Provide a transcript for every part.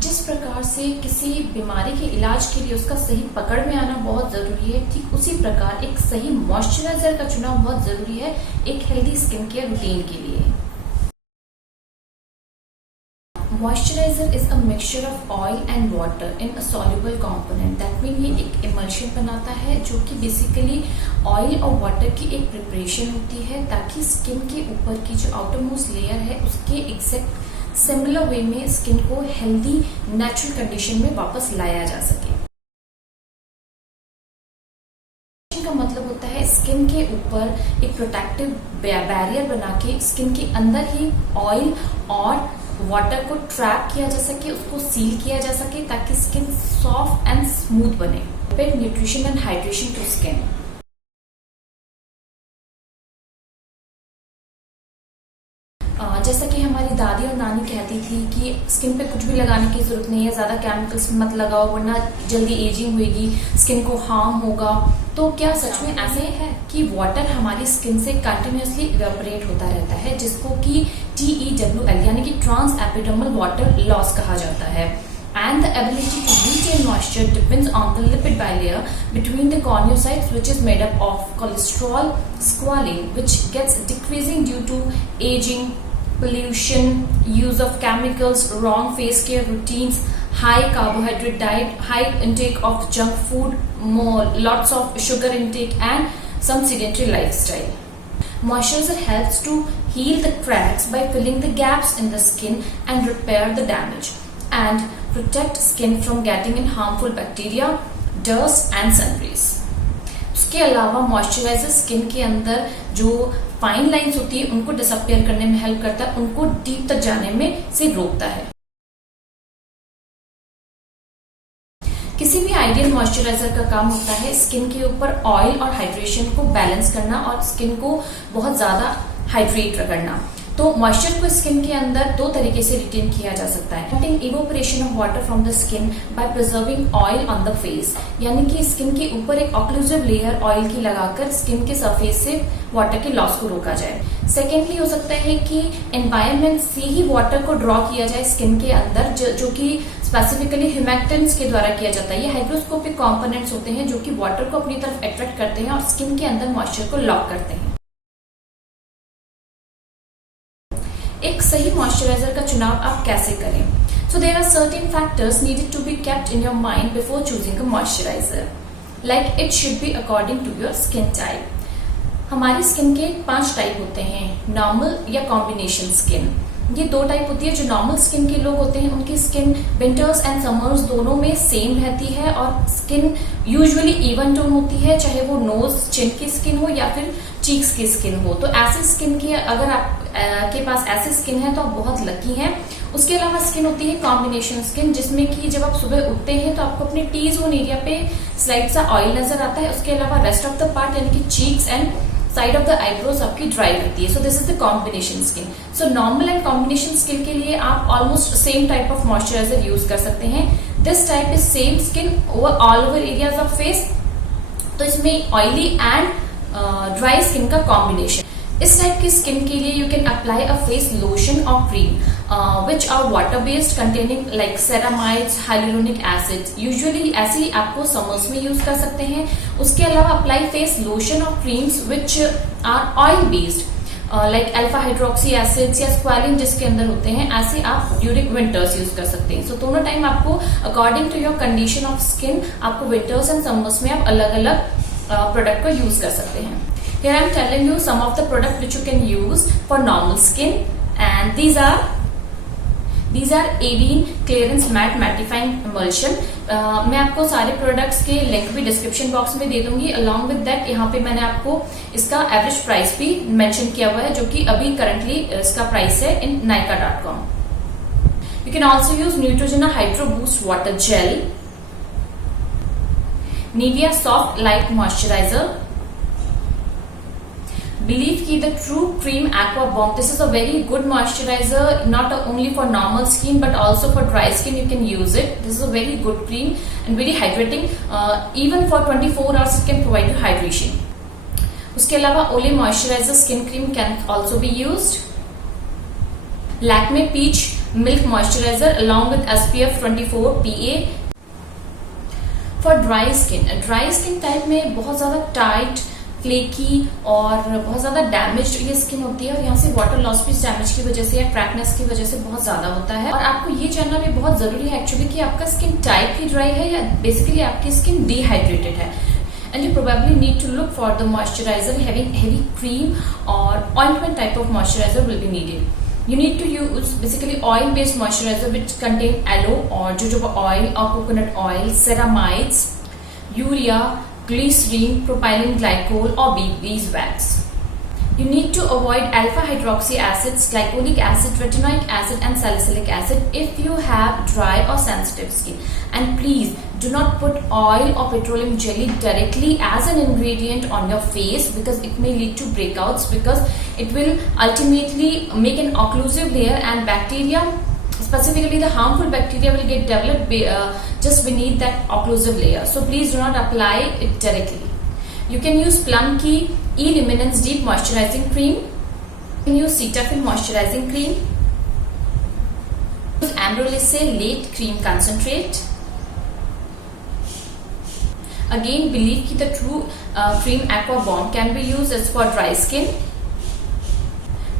जिस प्रकार से किसी बीमारी के इलाज के लिए उसका सही पकड़ में आना बहुत जरूरी है, ठीक उसी प्रकार एक सही मॉइस्चराइजर का चुनाव बहुत जरूरी है एक हेल्दी स्किन केयर रूटीन के लिए। Moisturiser is a mixture of oil and water in a soluble component. That mean ये एक इमल्शन बनाता है जो कि बेसिकली ऑयल और वाटर की एक प्रिपरेशन होती है ताकि स्किन के ऊपर की जो आउटर मोस्ट लेयर है उसके एग्जैक्ट सिमिलर वे में स्किन को हेल्दी नेचुरल कंडीशन में वापस लाया जा सके। का मतलब होता है स्किन के ऊपर एक प्रोटेक्टिव बैरियर बना के स्किन के अंदर ही ऑयल और वाटर को ट्रैप किया जा सके, उसको सील किया जा सके ताकि स्किन सॉफ्ट एंड स्मूथ बने। फिर nutrition and hydration to skin. जैसा कि हमारी दादी और नानी कहती थी कि स्किन पे कुछ भी लगाने की जरूरत नहीं है, ज्यादा केमिकल्स मत लगाओ वरना जल्दी एजिंग होगी, स्किन को हार्म होगा। तो क्या सच में ऐसे है कि वाटर हमारी स्किन से कंटिन्यूसली इवेपोरेट होता रहता है, जिसको कि TEWL यानी कि ट्रांस एपिडर्मल वाटर लॉस कहा जाता है। And the ability to retain moisture depends on the lipid bilayer between the corneocytes, which is made up of cholesterol squalene, which gets decreasing due to aging, pollution, use of chemicals, wrong face care routines, high carbohydrate diet, high intake of junk food, lots of sugar intake, and some sedentary lifestyle. Moisturizer helps to heal the cracks by filling the gaps in the skin and repair the damage, and protect skin from getting in harmful bacteria, dust and sun rays. उसके अलावा moisturiser skin के अंदर जो fine lines होती है उनको disappear करने में हेल्प करता है, उनको डीप तक जाने में से रोकता है। किसी भी आइडियल मॉइस्चराइजर का काम होता है स्किन के ऊपर ऑयल और हाइड्रेशन को बैलेंस करना और स्किन को बहुत ज्यादा हाइड्रेट करना। तो मॉइस्चर को स्किन के अंदर दो तरीके से रिटेन किया जा सकता है। Evaporation of water from the skin bye preserving oil on the face, यानी कि स्किन के ऊपर एक ऑक्लूसिव लेयर ऑयल की लगाकर स्किन के सरफेस से वाटर के लॉस को रोका जाए। सेकेंडली हो सकता है कि एनवायरमेंट से ही वाटर को ड्रॉ किया जाए स्किन के अंदर, जो कि स्पेसिफिकली ह्यूमेक्टेंट्स के द्वारा किया जाता है। ये हाइग्रोस्कोपिक कंपोनेंट्स होते हैं जो कि वाटर को अपनी तरफ अट्रैक्ट करते हैं और स्किन के अंदर मॉइस्चर को लॉक करते हैं। एक सही मॉइस्चराइजर का चुनाव आप कैसे करें? So there are certain factors needed to be kept in your mind before choosing a moisturiser, like it should be according to your skin type. हमारी स्किन के 5 टाइप होते हैं, नॉर्मल या कॉम्बिनेशन स्किन। ये 2 टाइप होती है। जो normal skin के लोग होते हैं उनकी स्किन विंटर्स एंड समर्स दोनों में सेम रहती है और स्किन यूजुअली इवन टोन होती है, चाहे वो नोज चिन की स्किन हो या फिर चीक्स की स्किन हो। तो ऐसी स्किन की अगर आप के पास ऐसी स्किन है तो आप बहुत लकी हैं। उसके अलावा स्किन होती है कॉम्बिनेशन स्किन, जिसमें कि जब आप सुबह उठते हैं तो आपको अपने टी जोन एरिया पे स्लाइड सा ऑयल नजर आता है। उसके अलावा रेस्ट ऑफ द पार्ट यानी कि cheeks and side of the eyebrows आपकी ड्राई रहती है। So this is the combination skin. So normal and combination skin के लिए आप almost same type of moisturiser use कर सकते हैं। This type is same skin over all over areas of face. तो इसमें ऑयली एंड ड्राई स्किन का combination. इस टाइप की स्किन के लिए you can apply a face lotion और cream which are water based containing like ceramides, hyaluronic acid. Usually ऐसे आपको समर्स में यूज कर सकते हैं। उसके अलावा अप्लाई फेस लोशन और creams which are oil based like alpha hydroxy acids या स्क्वालिन जिसके अंदर होते हैं, ऐसे आप ड्यूरिंग विंटर्स यूज कर सकते हैं। सो दोनों टाइम आपको according to your condition of skin आपको विंटर्स एंड समर्स में आप अलग अलग प्रोडक्ट को यूज कर सकते हैं। Here I am telling you some of the product which you can use for normal skin, and these are Avene Clearance Matte Mattifying Emulsion। मैं आपको सारे प्रोडक्ट्स के लिंक भी डिस्क्रिप्शन बॉक्स में दे दूंगी। अलॉन्ग विद दैट यहाँ पे मैंने आपको इसका एवरेज प्राइस भी मेंशन किया हुआ है, जो कि अभी करंटली इसका प्राइस है इन Nykaa.com। You can also use Neutrogena Hydro Boost Water Gel, Nivea Soft Light Moisturizer, Believe Ki the True Cream Aqua Bomb. This is a very good moisturizer, not only for normal skin but also for dry skin you can use it. This is a very good cream and very hydrating. Even for 24 hours it can provide you hydration. उसके अलावा Olay Moisturizer Skin Cream can also be used. Lakme Peach Milk Moisturizer along with SPF 24 PA. For dry skin type में बहुत ज्यादा tight, flaky और बहुत ज्यादा damage ये skin होती है और यहाँ से वाटर लॉस भी डैमेज की वजह से या क्रैकनेस की वजह से बहुत ज्यादा होता है। और आपको ये जानना भी बहुत जरूरी है एक्चुअली कि आपका स्किन टाइप ही ड्राई है या बेसिकली आपकी स्किन डिहाइड्रेटेड है। And you probably need to look for the moisturizer having heavy cream or ointment type of moisturizer will be needed. You need to use basically oil-based moisturizer which contain aloe or jojoba oil or coconut oil, ceramides, urea, glycerin, propylene glycol or beeswax. You need to avoid alpha hydroxy acids, glycolic acid, retinoic acid and salicylic acid if you have dry or sensitive skin. And please do not put oil or petroleum jelly directly as an ingredient on your face because it may lead to breakouts, because it will ultimately make an occlusive layer and bacteria, specifically the harmful bacteria, will get developed just beneath that occlusive layer. So please do not apply it directly. You can use Plum Key E-Luminance Deep Moisturizing Cream. You can use Cetaphil Moisturizing Cream. Use Ambrolisse Late Cream Concentrate. Again, believe that the True Cream Aqua Bomb can be used as for dry skin.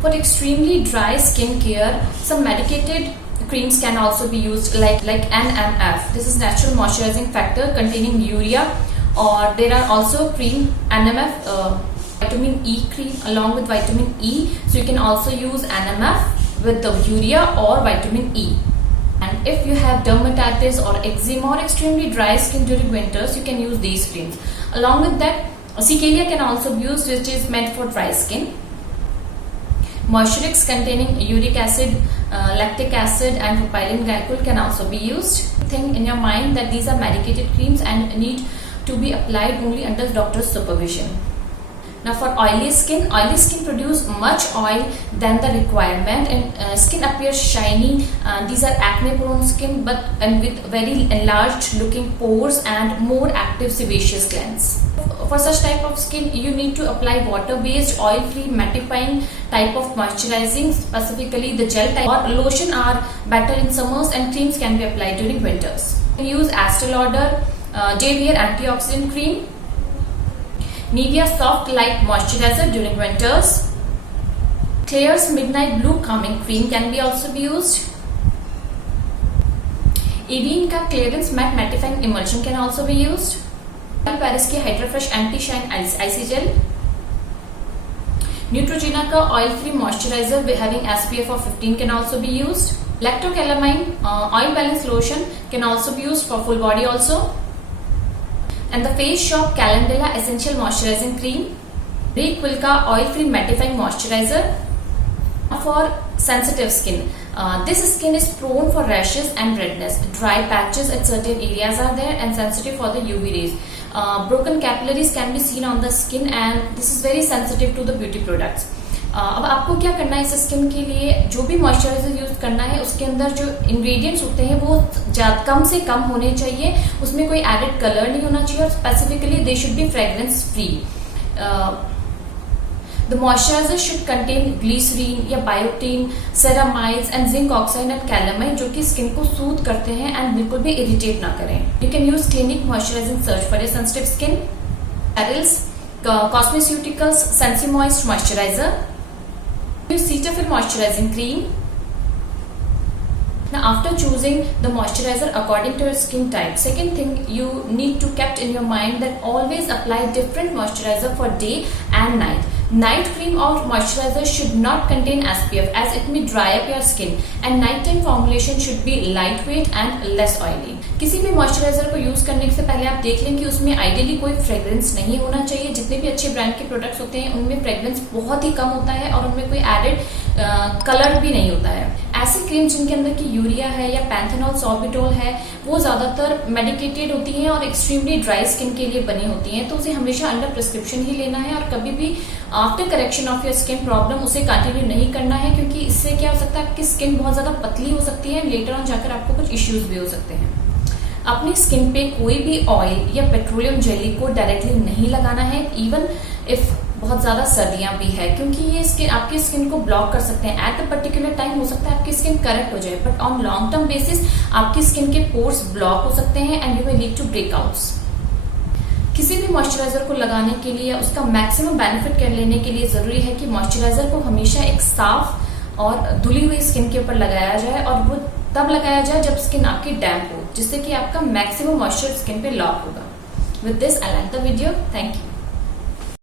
For extremely dry skin care, some medicated creams can also be used like NMF. This is natural moisturizing factor containing urea. Or there are also cream NMF vitamin E cream along with vitamin E, so you can also use NMF with the urea or vitamin E. And if you have dermatitis or eczema or extremely dry skin during winters, you can use these creams. Along with that, Cicalia can also be used, which is meant for dry skin. Moisurix containing uric acid, lactic acid and propylene glycol can also be used. Think in your mind that these are medicated creams and need to be applied only under doctor's supervision. Now for oily skin produce much oil than the requirement and skin appears shiny. These are acne prone skin and with very enlarged looking pores and more active sebaceous glands. For such type of skin, you need to apply water-based, oil-free, mattifying type of moisturizing, specifically the gel type, or lotion are better in summers and creams can be applied during winters. You can use Estee Lauder Day Wear Antioxidant Cream, Nivea Soft Light Moisturizer during winters, Claire's Midnight Blue Calming Cream can be also be used. Evian का Clearance Matte Mattifying Emulsion can also be used. Paris की Hydra Fresh Anti Shine Icy Gel, Neutrogena का Oil Free Moisturizer having SPF of 15 can also be used. Lactocalamine Oil Balance Lotion can also be used for full body also. And the Face Shop Calendula Essential Moisturizing Cream, Requil का Oil Free Mattifying Moisturizer. For sensitive skin, this skin is prone for rashes and redness. Dry patches at certain areas are there and sensitive for the UV rays. Broken capillaries can be seen on the skin and this is very sensitive to the beauty products. अब आपको क्या करना है इस skin के लिए, जो भी मॉइस्चराइजर यूज करना है उसके अंदर जो इंग्रेडिएंट्स होते हैं वो कम से कम होने चाहिए, उसमें कोई एडेड कलर नहीं होना चाहिए और specifically they should be fragrance free. The moisturizer should contain glycerin या biotin, ceramides and zinc oxide and calamine जो कि स्किन को सूद करते हैं एंड बिल्कुल भी इरिटेट ना करें. You can use Clinique Moisturizing Surge for your sensitive skin. Ariel's Cosmeceuticals Sensi Moist Moisturizer. Use Cetaphil Moisturizing Cream. Now after choosing the moisturizer according to your skin type, second thing you need to kept in your mind that always apply different moisturizer for day and night. Night cream or moisturizer should not contain SPF as it may dry up your skin, and nighttime formulation should be lightweight and less oily. किसी भी moisturiser को use करने से पहले आप देख लें कि उसमें आइडियली कोई फ्रेग्रेंस नहीं होना चाहिए. जितने भी अच्छे ब्रांड के प्रोडक्ट्स होते हैं उनमें फ्रेग्रेंस बहुत ही कम होता है और उनमें कोई एडेड कलर भी नहीं होता है. ऐसी क्रीम जिनके अंदर की यूरिया है या पैंथेनॉल सॉर्बिटोल है वो ज्यादातर मेडिकेटेड होती हैं और एक्सट्रीमली ड्राई स्किन के लिए बनी होती हैं, तो उसे हमेशा अंडर प्रिस्क्रिप्शन ही लेना है और कभी भी after correction of your skin problem उसे कंटिन्यू नहीं करना है, क्योंकि इससे क्या हो सकता है आपकी स्किन बहुत ज्यादा पतली हो सकती है, लेटर ऑन जाकर आपको कुछ इश्यूज भी हो सकते हैं. अपनी स्किन पे कोई भी ऑयल या पेट्रोलियम जेली को डायरेक्टली नहीं लगाना है. इवन इफ बहुत ज्यादा सर्दियां भी है, क्योंकि ये स्किन आपकी स्किन को ब्लॉक कर सकते हैं। एट द पर्टिकुलर टाइम हो सकता है आपकी स्किन करेक्ट हो जाए, but on long term basis आपकी स्किन के पोर्स ब्लॉक हो सकते हैं and you may lead to breakouts. किसी भी मॉइस्चराइजर को लगाने के लिए, उसका मैक्सिमम बेनिफिट कर लेने के लिए जरूरी है कि मॉइस्चराइजर को हमेशा एक साफ और धुली हुई स्किन के ऊपर लगाया जाए, और वो तब लगाया जाए जब स्किन आपकी डैम्प हो, जिससे कि आपका मैक्सिमम मॉइस्चर स्किन पे लॉक होगा। With this I like the video, thank you.